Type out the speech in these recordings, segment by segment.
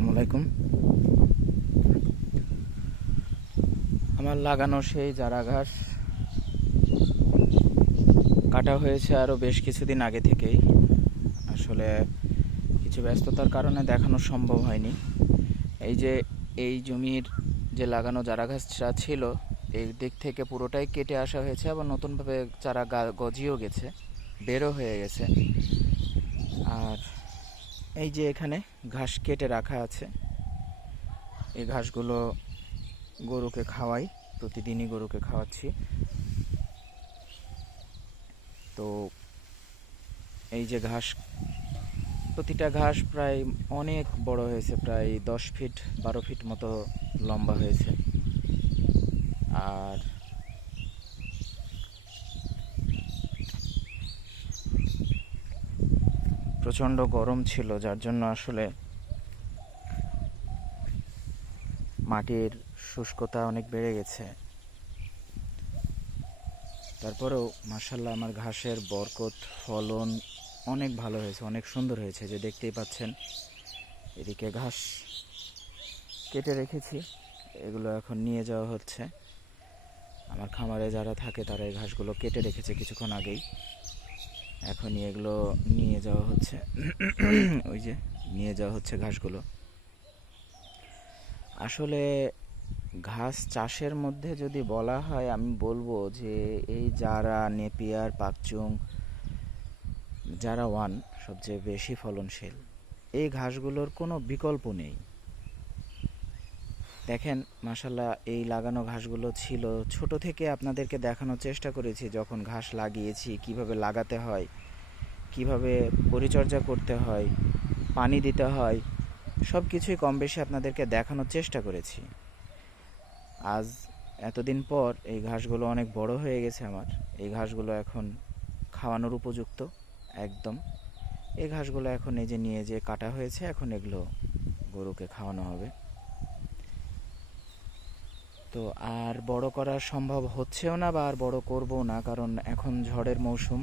আসসালামু আলাইকুম। আমার লাগানো সেই চারা ঘাস কাটা হয়েছে আরও বেশ কিছুদিন আগে থেকেই। আসলে কিছু ব্যস্ততার কারণে দেখানো সম্ভব হয়নি। এই জমির যে লাগানো চারা ঘাসটা ছিল, এই দিক থেকে পুরোটাই কেটে আসা হয়েছে, আবার নতুনভাবে চারা গজিয়েও গেছে, বেরও হয়ে গেছে। আর এই যে এখানে ঘাস কেটে রাখা আছে, এই ঘাসগুলো গরুকে খাওয়াই, প্রতিদিনই গরুকে খাওয়াচ্ছি। তো এই যে ঘাস, প্রতিটা ঘাস প্রায় অনেক বড় হয়েছে, প্রায় 10 ফিট 12 ফিট মতো লম্বা হয়েছে। আর প্রচণ্ড গরম ছিল, যার জন্য আসলে মাটির শুষ্কতা অনেক বেড়ে গেছে। তারপরেও মাশাআল্লাহ আমার ঘাসের বরকত, ফলন অনেক ভালো হয়েছে, অনেক সুন্দর হয়েছে। যে দেখতেই পাচ্ছেন, এদিকে ঘাস কেটে রেখেছি, এগুলো এখন নিয়ে যাওয়া হচ্ছে। আমার খামারে যারা থাকে তারা এই ঘাসগুলো কেটে রেখেছে কিছুক্ষণ আগেই, এখনই এগুলো নিয়ে যাওয়া হচ্ছে। ওই যে নিয়ে যাওয়া হচ্ছে ঘাসগুলো। আসলে ঘাস চাষের মধ্যে যদি বলা হয়, আমি বলবো যে এই যারা নেপিয়ার, পাকচুং, যারা ওয়ান সবচেয়ে বেশি ফলনশীল। এই ঘাসগুলোর কোনো বিকল্প নেই। দেখেন মাশাআল্লাহ, এই লাগানো ঘাসগুলো ছিল ছোট থেকে আপনাদেরকে দেখানোর চেষ্টা করেছি। যখন ঘাস লাগিয়েছি কিভাবে লাগাতে হয়, কিভাবে পরিচর্যা করতে হয়, পানি দিতে হয়, সব কিছুই কম বেশি আপনাদেরকে দেখানোর চেষ্টা করেছি। আজ এতদিন পর এই ঘাসগুলো অনেক বড় হয়ে গেছে আমার। এই ঘাসগুলো এখন খাওয়ানোর উপযুক্ত একদম। এই ঘাসগুলো এখন এই যে নিয়ে যে কাটা হয়েছে, এখন এগুলো গরুকে খাওয়ানো হবে। তো আর বড় করা সম্ভব হচ্ছেও না, বা আর বড় করবও না, কারণ এখন ঝড়ের মৌসুম।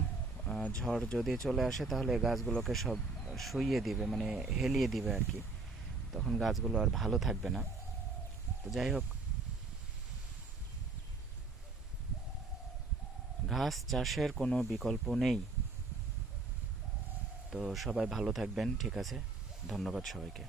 ঝড় যদি চলে আসে তাহলে গাছগুলোকে সব শুইয়ে দিবে, মানে হেলিয়ে দিবে আর কি। তখন গাছগুলো আর ভালো থাকবে না। তো যাই হোক, ঘাস চাষের কোনো বিকল্প নেই। তো সবাই ভালো থাকবেন, ঠিক আছে? ধন্যবাদ সবাইকে।